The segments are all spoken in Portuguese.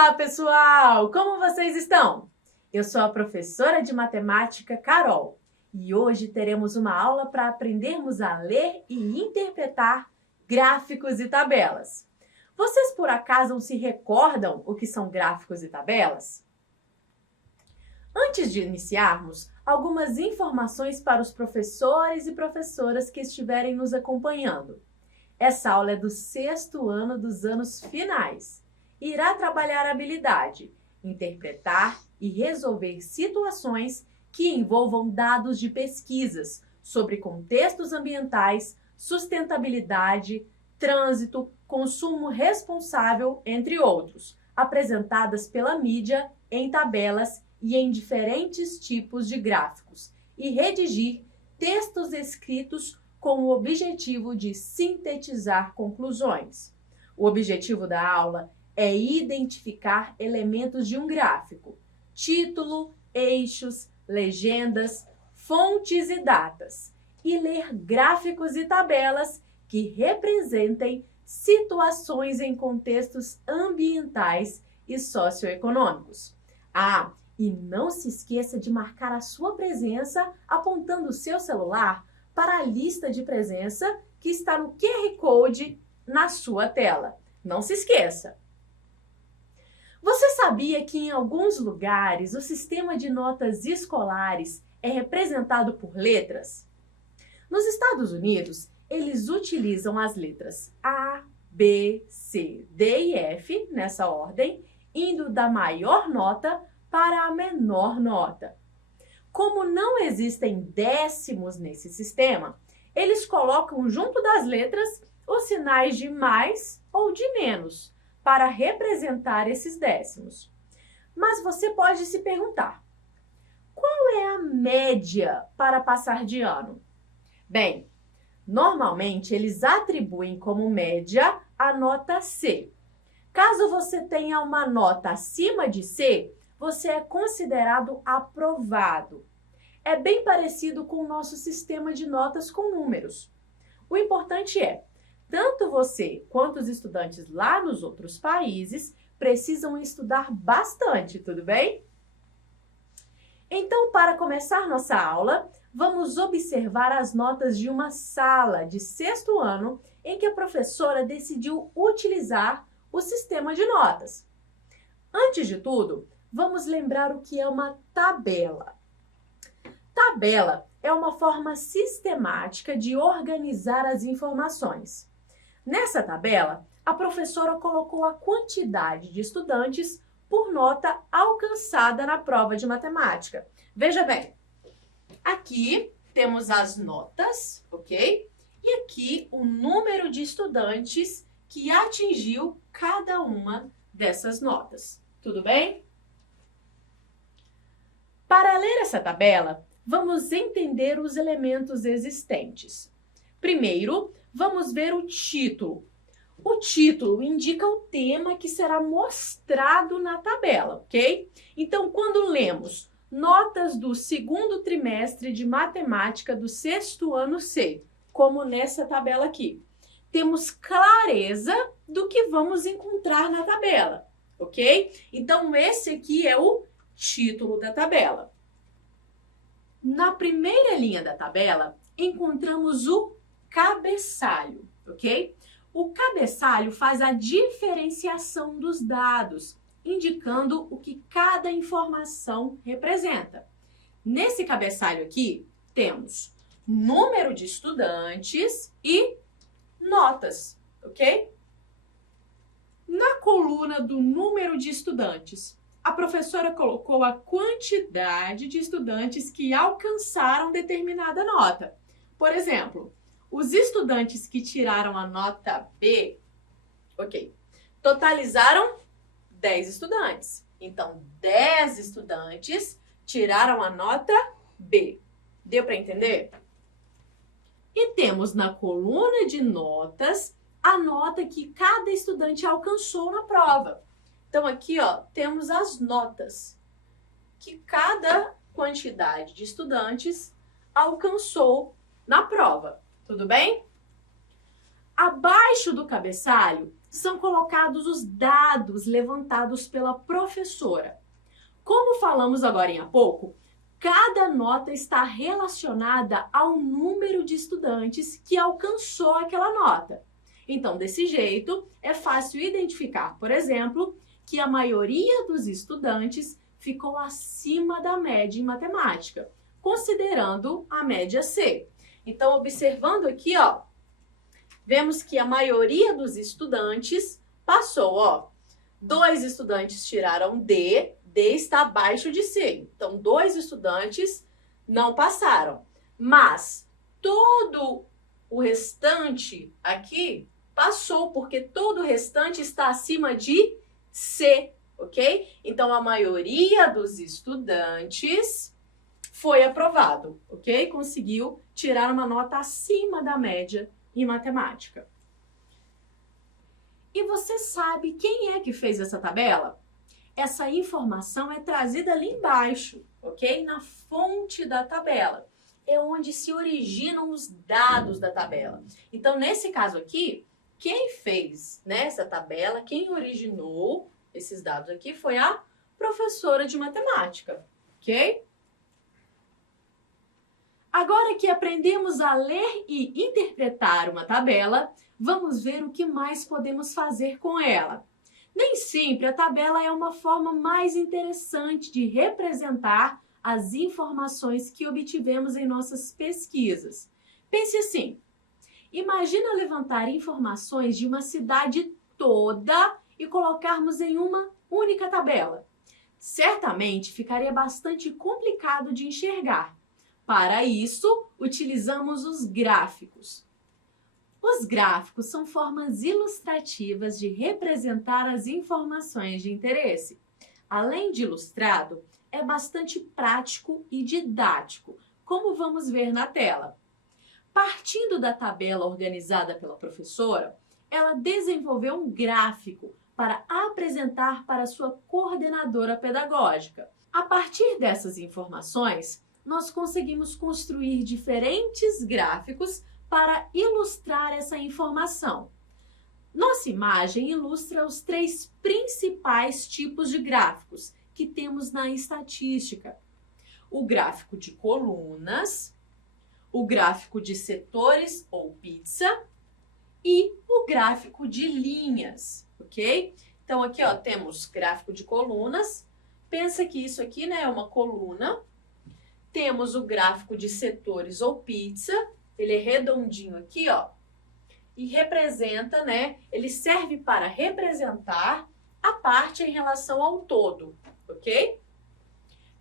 Olá, pessoal! Como vocês estão? Eu sou a professora de matemática Carol e hoje teremos uma aula para aprendermos a ler e interpretar gráficos e tabelas. Vocês por acaso se recordam o que são gráficos e tabelas? Antes de iniciarmos, algumas informações para os professores e professoras que estiverem nos acompanhando. Essa aula é do 6º ano dos anos finais. Irá trabalhar a habilidade, interpretar e resolver situações que envolvam dados de pesquisas sobre contextos ambientais, sustentabilidade, trânsito, consumo responsável, entre outros, apresentadas pela mídia em tabelas e em diferentes tipos de gráficos, e redigir textos escritos com o objetivo de sintetizar conclusões. O objetivo da aula é identificar elementos de um gráfico, título, eixos, legendas, fontes e datas, e ler gráficos e tabelas que representem situações em contextos ambientais e socioeconômicos. E não se esqueça de marcar a sua presença apontando o seu celular para a lista de presença que está no QR Code na sua tela. Não se esqueça! Você sabia que em alguns lugares o sistema de notas escolares é representado por letras? Nos Estados Unidos, eles utilizam as letras A, B, C, D e F, nessa ordem, indo da maior nota para a menor nota. Como não existem décimos nesse sistema, eles colocam junto das letras os sinais de mais ou de menos para representar esses décimos. Mas você pode se perguntar, qual é a média para passar de ano? Bem, normalmente eles atribuem como média a nota C. Caso você tenha uma nota acima de C, você é considerado aprovado. É bem parecido com o nosso sistema de notas com números. O importante é, tanto você quanto os estudantes lá nos outros países precisam estudar bastante, tudo bem? Então, para começar nossa aula, vamos observar as notas de uma sala de 6º ano em que a professora decidiu utilizar o sistema de notas. Antes de tudo, vamos lembrar o que é uma tabela. Tabela é uma forma sistemática de organizar as informações. Nessa tabela, a professora colocou a quantidade de estudantes por nota alcançada na prova de matemática. Veja bem, aqui temos as notas, ok? E aqui o número de estudantes que atingiu cada uma dessas notas. Tudo bem? Para ler essa tabela, vamos entender os elementos existentes. Primeiro, vamos ver o título. O título indica o tema que será mostrado na tabela, ok? Então, quando lemos notas do 2º trimestre de matemática do 6º ano C, como nessa tabela aqui, temos clareza do que vamos encontrar na tabela, ok? Então, esse aqui é o título da tabela. Na primeira linha da tabela, encontramos o cabeçalho, ok? O cabeçalho faz a diferenciação dos dados, indicando o que cada informação representa. Nesse cabeçalho aqui, temos número de estudantes e notas, ok? Na coluna do número de estudantes, a professora colocou a quantidade de estudantes que alcançaram determinada nota. Por exemplo, os estudantes que tiraram a nota B, ok, totalizaram 10 estudantes. Então, 10 estudantes tiraram a nota B. Deu para entender? E temos na coluna de notas a nota que cada estudante alcançou na prova. Então, aqui, ó, temos as notas que cada quantidade de estudantes alcançou na prova. Tudo bem? Abaixo do cabeçalho, são colocados os dados levantados pela professora. Como falamos agora há pouco, cada nota está relacionada ao número de estudantes que alcançou aquela nota. Então, desse jeito, é fácil identificar, por exemplo, que a maioria dos estudantes ficou acima da média em matemática, considerando a média C. Então, observando aqui, ó, vemos que a maioria dos estudantes passou, ó. 2 estudantes tiraram D, D está abaixo de C. Então, 2 estudantes não passaram. Mas todo o restante aqui passou, porque todo o restante está acima de C, ok? Então, a maioria dos estudantes foi aprovado, ok? Conseguiu tirar uma nota acima da média em matemática. E você sabe quem é que fez essa tabela? Essa informação é trazida ali embaixo, ok? Na fonte da tabela. É onde se originam os dados da tabela. Então, nesse caso aqui, quem fez essa tabela, quem originou esses dados aqui foi a professora de matemática, ok? Agora que aprendemos a ler e interpretar uma tabela, vamos ver o que mais podemos fazer com ela. Nem sempre a tabela é uma forma mais interessante de representar as informações que obtivemos em nossas pesquisas. Pense assim, imagina levantar informações de uma cidade toda e colocarmos em uma única tabela. Certamente ficaria bastante complicado de enxergar. Para isso, utilizamos os gráficos. Os gráficos são formas ilustrativas de representar as informações de interesse. Além de ilustrado, é bastante prático e didático, como vamos ver na tela. Partindo da tabela organizada pela professora, ela desenvolveu um gráfico para apresentar para sua coordenadora pedagógica. A partir dessas informações, nós conseguimos construir diferentes gráficos para ilustrar essa informação. Nossa imagem ilustra os 3 principais tipos de gráficos que temos na estatística: o gráfico de colunas, o gráfico de setores ou pizza e o gráfico de linhas, ok? Então aqui ó, temos gráfico de colunas. Pensa que isso aqui é uma coluna. Temos o gráfico de setores ou pizza, ele é redondinho aqui, ó, e representa, ele serve para representar a parte em relação ao todo, ok?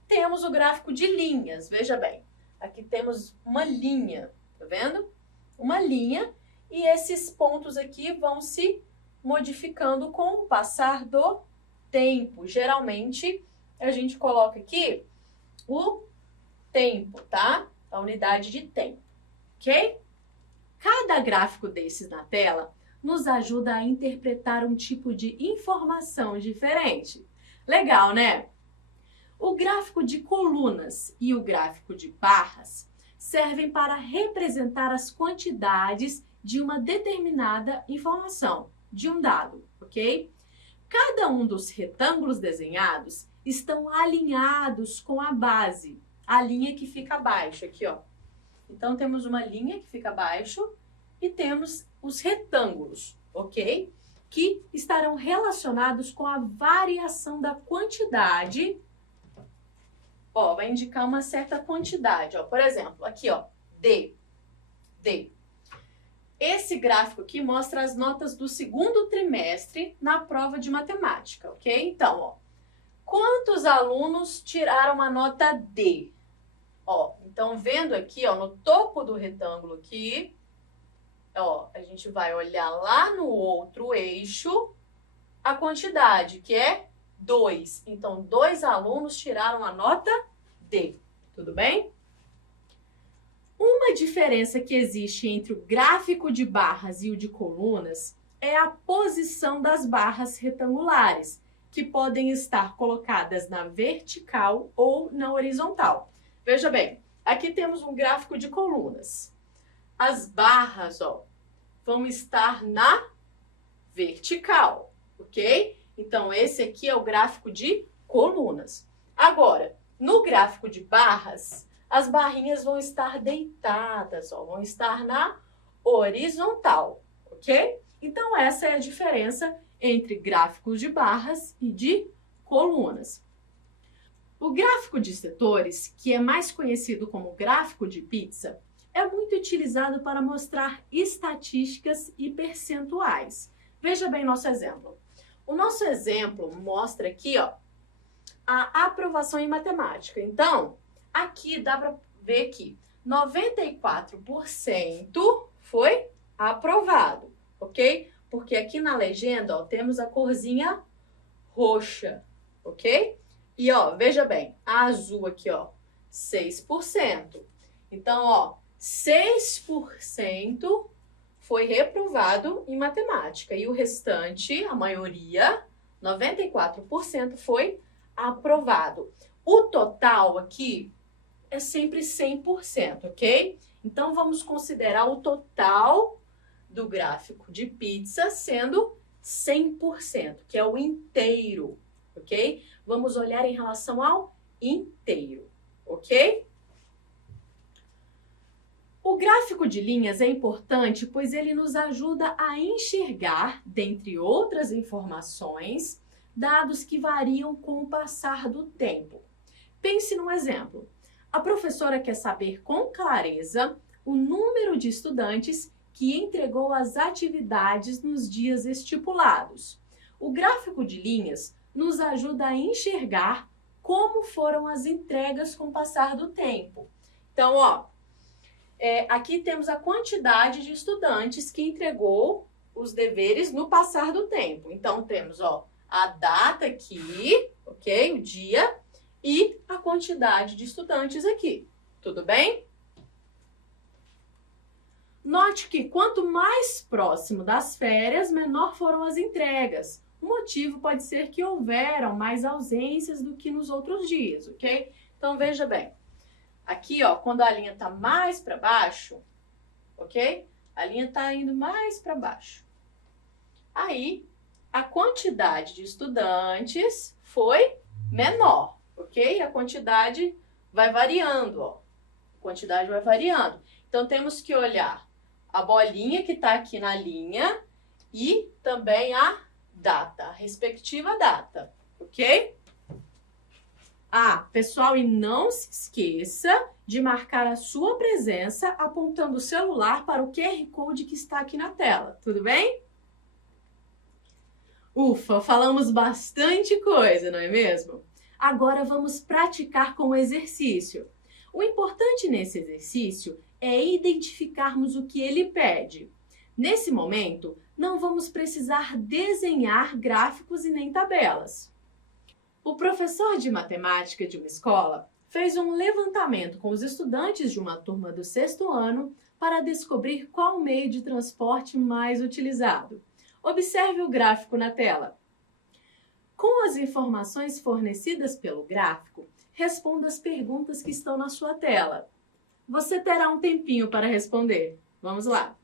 Temos o gráfico de linhas, veja bem, aqui temos uma linha, tá vendo? Uma linha, e esses pontos aqui vão se modificando com o passar do tempo. Geralmente, a gente coloca aqui o tempo, tá? A unidade de tempo, ok? Cada gráfico desses na tela nos ajuda a interpretar um tipo de informação diferente. Legal, né? O gráfico de colunas e o gráfico de barras servem para representar as quantidades de uma determinada informação, de um dado, ok? Cada um dos retângulos desenhados estão alinhados com a base, a linha que fica abaixo, aqui, ó. Então, temos uma linha que fica abaixo e temos os retângulos, ok? Que estarão relacionados com a variação da quantidade. Ó, vai indicar uma certa quantidade, ó. Por exemplo, aqui, ó, D. Esse gráfico aqui mostra as notas do 2º trimestre na prova de matemática, ok? Então, ó, quantos alunos tiraram a nota D? Ó, então, vendo aqui, ó, no topo do retângulo aqui, ó, a gente vai olhar lá no outro eixo a quantidade, que é 2. Então, 2 alunos tiraram a nota D, tudo bem? Uma diferença que existe entre o gráfico de barras e o de colunas é a posição das barras retangulares, que podem estar colocadas na vertical ou na horizontal. Veja bem, aqui temos um gráfico de colunas. As barras, ó, vão estar na vertical, ok? Então, esse aqui é o gráfico de colunas. Agora, no gráfico de barras, as barrinhas vão estar deitadas, ó, vão estar na horizontal, ok? Então, essa é a diferença entre gráficos de barras e de colunas. O gráfico de setores, que é mais conhecido como gráfico de pizza, é muito utilizado para mostrar estatísticas e percentuais. Veja bem nosso exemplo. O nosso exemplo mostra aqui, ó, a aprovação em matemática. Então, aqui dá para ver que 94% foi aprovado, ok? Porque aqui na legenda, ó, temos a corzinha roxa, ok? E, ó, veja bem, a azul aqui, ó, 6%. Então, ó, 6% foi reprovado em matemática. E o restante, a maioria, 94%, foi aprovado. O total aqui é sempre 100%, ok? Então, vamos considerar o total do gráfico de pizza sendo 100%, que é o inteiro, ok? Vamos olhar em relação ao inteiro, ok? O gráfico de linhas é importante, pois ele nos ajuda a enxergar, dentre outras informações, dados que variam com o passar do tempo. Pense num exemplo. A professora quer saber com clareza o número de estudantes que entregou as atividades nos dias estipulados. O gráfico de linhas nos ajuda a enxergar como foram as entregas com o passar do tempo. Então, ó, aqui temos a quantidade de estudantes que entregou os deveres no passar do tempo. Então, temos, ó, a data aqui, ok? O dia e a quantidade de estudantes aqui. Tudo bem? Note que quanto mais próximo das férias, menor foram as entregas. O motivo pode ser que houveram mais ausências do que nos outros dias, ok? Então, veja bem. Aqui, ó, quando a linha tá mais para baixo, ok? A linha tá indo mais para baixo. Aí, a quantidade de estudantes foi menor, ok? A quantidade vai variando, ó. A quantidade vai variando. Então, temos que olhar a bolinha que tá aqui na linha e também a data, a respectiva data, ok? Pessoal, e não se esqueça de marcar a sua presença apontando o celular para o QR Code que está aqui na tela, tudo bem? Ufa, falamos bastante coisa, não é mesmo? Agora vamos praticar com o exercício. O importante nesse exercício é identificarmos o que ele pede. Nesse momento, não vamos precisar desenhar gráficos e nem tabelas. O professor de matemática de uma escola fez um levantamento com os estudantes de uma turma do 6º ano para descobrir qual meio de transporte mais utilizado. Observe o gráfico na tela. Com as informações fornecidas pelo gráfico, responda as perguntas que estão na sua tela. Você terá um tempinho para responder. Vamos lá!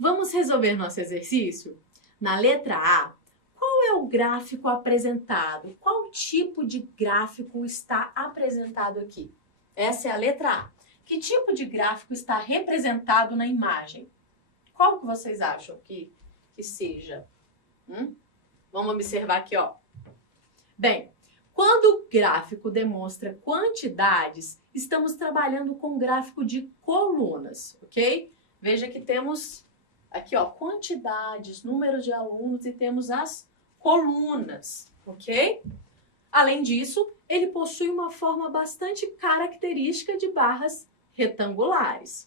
Vamos resolver nosso exercício? Na letra A, qual é o gráfico apresentado? Qual tipo de gráfico está apresentado aqui? Essa é a letra A. Que tipo de gráfico está representado na imagem? Qual que vocês acham que seja? Vamos observar aqui, ó. Bem, quando o gráfico demonstra quantidades, estamos trabalhando com gráfico de colunas, ok? Veja que temos aqui, ó, quantidades, números de alunos e temos as colunas, ok? Além disso, ele possui uma forma bastante característica de barras retangulares.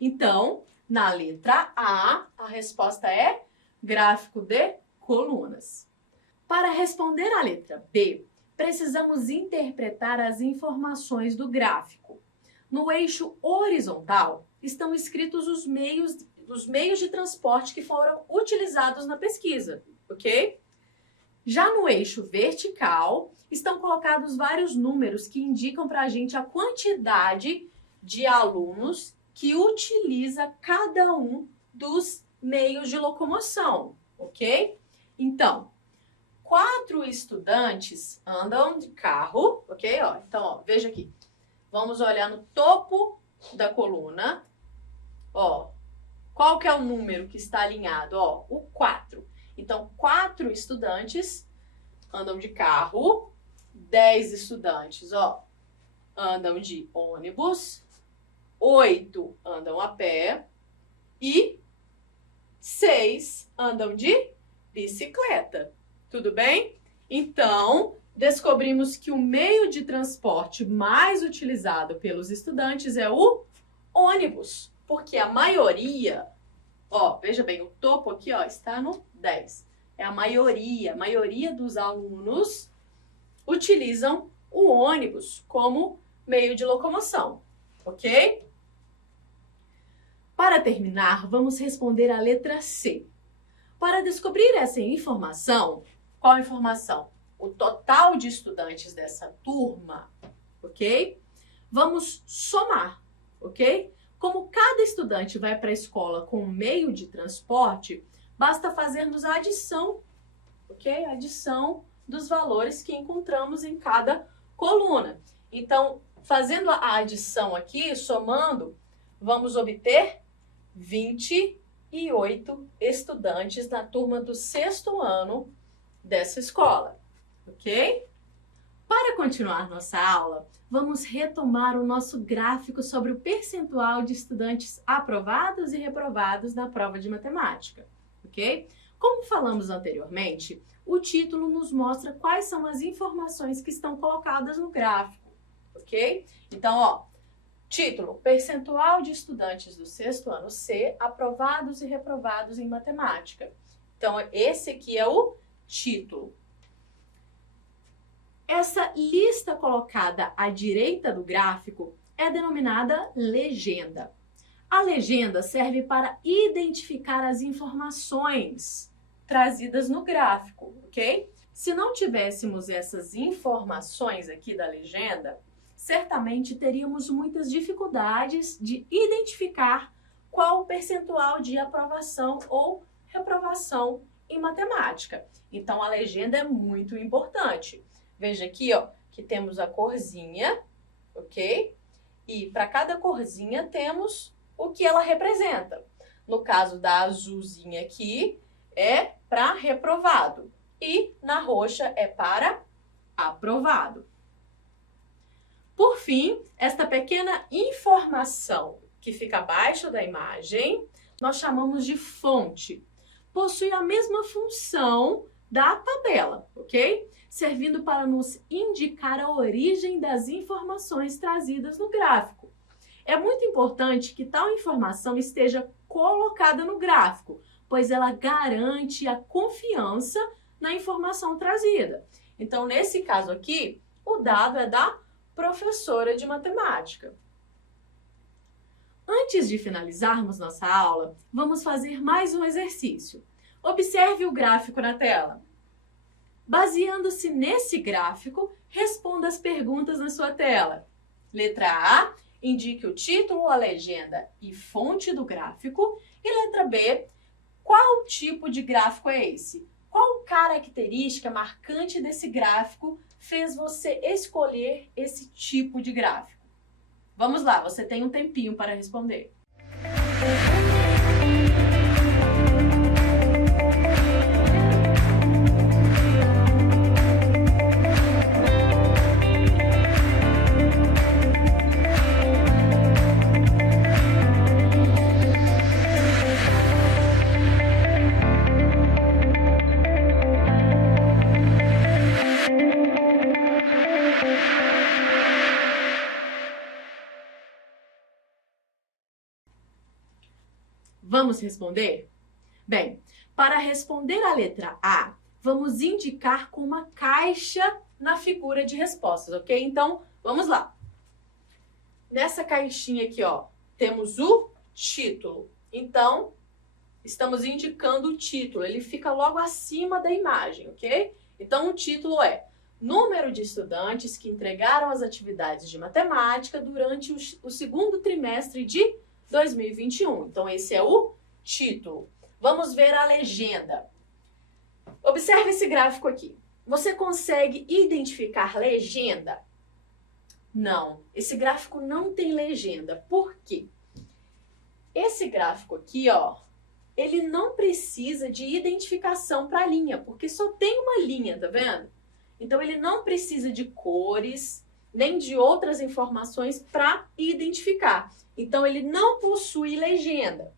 Então, na letra A, a resposta é gráfico de colunas. Para responder à letra B, precisamos interpretar as informações do gráfico. No eixo horizontal estão escritos os meios de transporte que foram utilizados na pesquisa, ok? Já no eixo vertical estão colocados vários números que indicam para a gente a quantidade de alunos que utiliza cada um dos meios de locomoção, ok? Então, 4 estudantes andam de carro, ok? Então, veja aqui. Vamos olhar no topo da coluna. Qual que é o número que está alinhado? O 4. Então, 4 estudantes andam de carro. 10 estudantes, andam de ônibus. 8 andam a pé. E 6 andam de bicicleta. Tudo bem? Então, descobrimos que o meio de transporte mais utilizado pelos estudantes é o ônibus, porque a maioria, veja bem, o topo aqui, está no 10. É a maioria dos alunos utilizam o ônibus como meio de locomoção, ok? Para terminar, vamos responder a letra C. Para descobrir essa informação, qual informação? O total de estudantes dessa turma, ok? Vamos somar, ok? Como cada estudante vai para a escola com um meio de transporte, basta fazermos a adição, ok? A adição dos valores que encontramos em cada coluna. Então, fazendo a adição aqui, somando, vamos obter 28 estudantes na turma do 6º ano dessa escola, ok? Para continuar nossa aula, vamos retomar o nosso gráfico sobre o percentual de estudantes aprovados e reprovados na prova de matemática, ok? Como falamos anteriormente, o título nos mostra quais são as informações que estão colocadas no gráfico, ok? Então, título, percentual de estudantes do 6º ano C aprovados e reprovados em matemática. Então, esse aqui é o título. Essa lista colocada à direita do gráfico é denominada legenda. A legenda serve para identificar as informações trazidas no gráfico, ok? Se não tivéssemos essas informações aqui da legenda, certamente teríamos muitas dificuldades de identificar qual o percentual de aprovação ou reprovação em matemática. Então, a legenda é muito importante. Veja aqui, que temos a corzinha, ok? E para cada corzinha temos o que ela representa. No caso da azulzinha aqui, é para reprovado. E na roxa é para aprovado. Por fim, esta pequena informação que fica abaixo da imagem, nós chamamos de fonte. Possui a mesma função da tabela, ok? Servindo para nos indicar a origem das informações trazidas no gráfico. É muito importante que tal informação esteja colocada no gráfico, pois ela garante a confiança na informação trazida. Então, nesse caso aqui, o dado é da professora de matemática. Antes de finalizarmos nossa aula, vamos fazer mais um exercício. Observe o gráfico na tela. Baseando-se nesse gráfico, responda as perguntas na sua tela. Letra A, indique o título, a legenda e fonte do gráfico. E letra B, qual tipo de gráfico é esse? Qual característica marcante desse gráfico fez você escolher esse tipo de gráfico? Vamos lá, você tem um tempinho para responder. Vamos responder? Bem, para responder a letra A, vamos indicar com uma caixa na figura de respostas, ok? Então, vamos lá. Nessa caixinha aqui, ó, temos o título. Então, estamos indicando o título. Ele fica logo acima da imagem, ok? Então, o título é Número de estudantes que entregaram as atividades de matemática durante o segundo trimestre de 2021. Então, esse é o título. Vamos ver a legenda. Observe esse gráfico aqui. Você consegue identificar legenda? Não, esse gráfico não tem legenda. Por quê? Esse gráfico aqui, ó, ele não precisa de identificação para a linha, porque só tem uma linha, tá vendo? Então, ele não precisa de cores, nem de outras informações para identificar. Então, ele não possui legenda.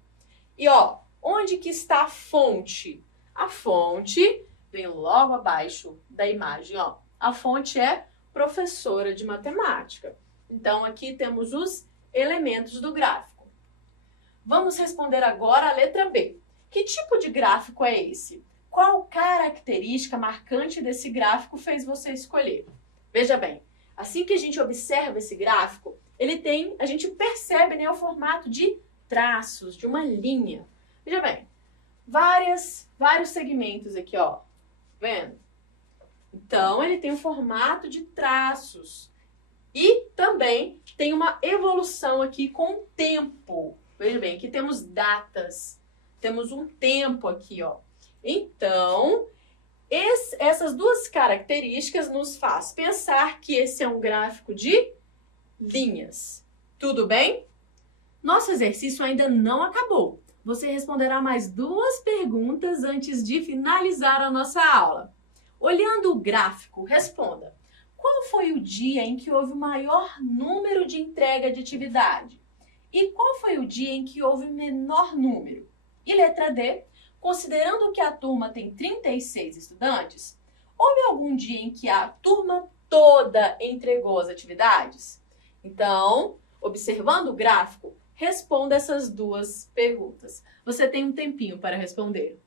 E, ó, onde que está a fonte? A fonte vem logo abaixo da imagem, ó. A fonte é professora de matemática. Então, aqui temos os elementos do gráfico. Vamos responder agora a letra B. Que tipo de gráfico é esse? Qual característica marcante desse gráfico fez você escolher? Veja bem, assim que a gente observa esse gráfico, a gente percebe, né, o formato de traços, de uma linha. Veja bem, vários segmentos aqui, ó. Vendo? Então, ele tem um formato de traços. E também tem uma evolução aqui com o tempo. Veja bem, aqui temos datas. Temos um tempo aqui, ó. Então, essas duas características nos faz pensar que esse é um gráfico de linhas. Tudo bem? Nosso exercício ainda não acabou. Você responderá mais 2 perguntas antes de finalizar a nossa aula. Olhando o gráfico, responda. Qual foi o dia em que houve o maior número de entrega de atividade? E qual foi o dia em que houve menor número? E letra D, considerando que a turma tem 36 estudantes, houve algum dia em que a turma toda entregou as atividades? Então, observando o gráfico, responda essas 2 perguntas. Você tem um tempinho para responder.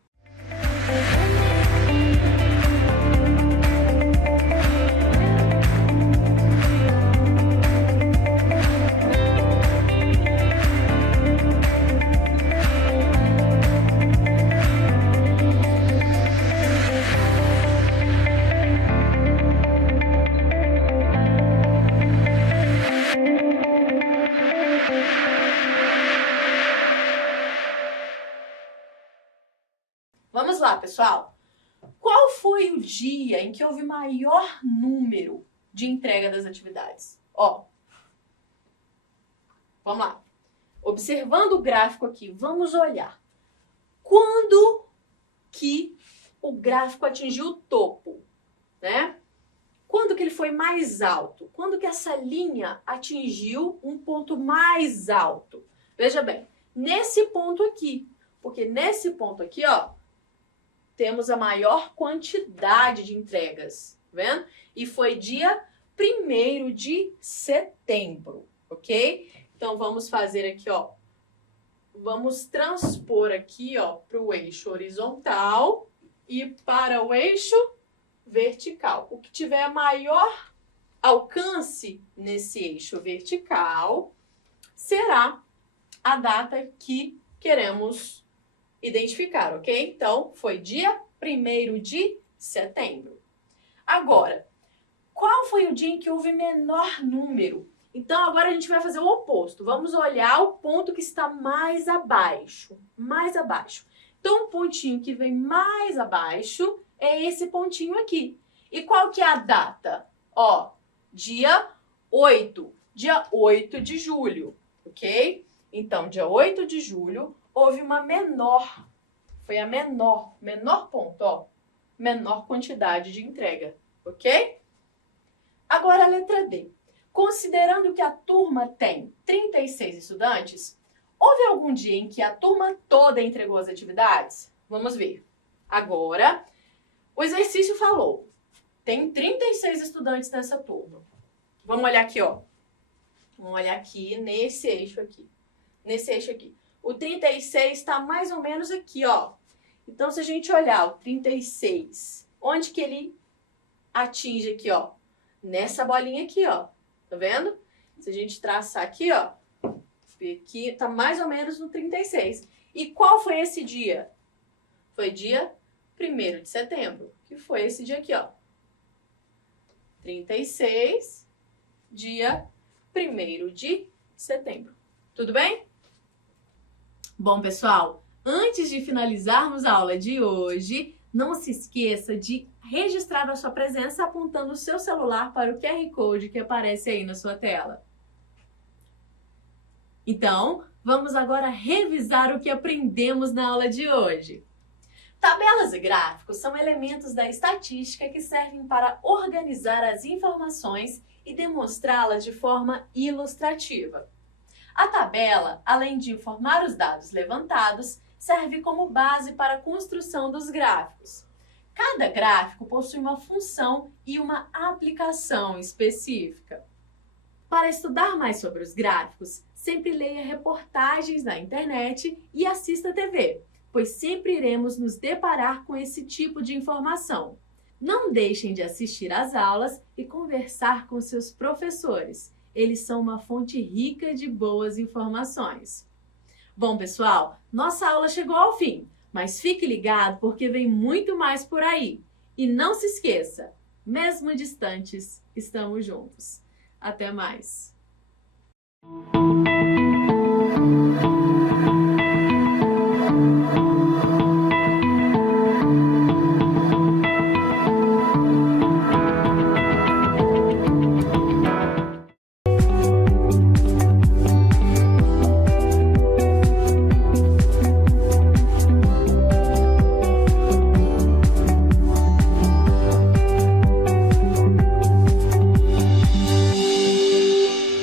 Vamos lá, pessoal. Qual foi o dia em que houve maior número de entrega das atividades? Ó, vamos lá. Observando o gráfico aqui, vamos olhar. Quando que o gráfico atingiu o topo, né? Quando que ele foi mais alto? Quando que essa linha atingiu um ponto mais alto? Veja bem, nesse ponto aqui. Porque nesse ponto aqui, ó, temos a maior quantidade de entregas, tá vendo? E foi dia 1º de setembro, ok? Então, vamos fazer aqui, ó. Vamos transpor aqui, ó, para o eixo horizontal e para o eixo vertical. O que tiver maior alcance nesse eixo vertical será a data que queremos identificar, ok? Então, foi dia 1º de setembro. Agora, qual foi o dia em que houve menor número? Então, agora a gente vai fazer o oposto. Vamos olhar o ponto que está mais abaixo. Mais abaixo. Então, o pontinho que vem mais abaixo é esse pontinho aqui. E qual que é a data? Ó, dia 8. Dia 8 de julho, ok? Então, dia 8 de julho, houve uma menor. Foi a menor ponto, ó. Menor quantidade de entrega, ok? Agora a letra D. Considerando que a turma tem 36 estudantes, houve algum dia em que a turma toda entregou as atividades? Vamos ver. Agora, o exercício falou, tem 36 estudantes nessa turma. Vamos olhar aqui, ó. Vamos olhar aqui, nesse eixo aqui. Nesse eixo aqui. O 36 está mais ou menos aqui, ó. Então, se a gente olhar o 36, onde que ele atinge aqui, ó? Nessa bolinha aqui, ó. Tá vendo? Se a gente traçar aqui, ó, aqui tá mais ou menos no 36. E qual foi esse dia? Foi dia 1º de setembro, que foi esse dia aqui, ó. 36, dia 1º de setembro. Tudo bem? Bom, pessoal, antes de finalizarmos a aula de hoje, não se esqueça de registrar a sua presença apontando o seu celular para o QR Code que aparece aí na sua tela. Então, vamos agora revisar o que aprendemos na aula de hoje. Tabelas e gráficos são elementos da estatística que servem para organizar as informações e demonstrá-las de forma ilustrativa. A tabela, além de informar os dados levantados, serve como base para a construção dos gráficos. Cada gráfico possui uma função e uma aplicação específica. Para estudar mais sobre os gráficos, sempre leia reportagens na internet e assista a TV, pois sempre iremos nos deparar com esse tipo de informação. Não deixem de assistir às aulas e conversar com seus professores. Eles são uma fonte rica de boas informações. Bom, pessoal, nossa aula chegou ao fim, mas fique ligado porque vem muito mais por aí. E não se esqueça, mesmo distantes, estamos juntos. Até mais!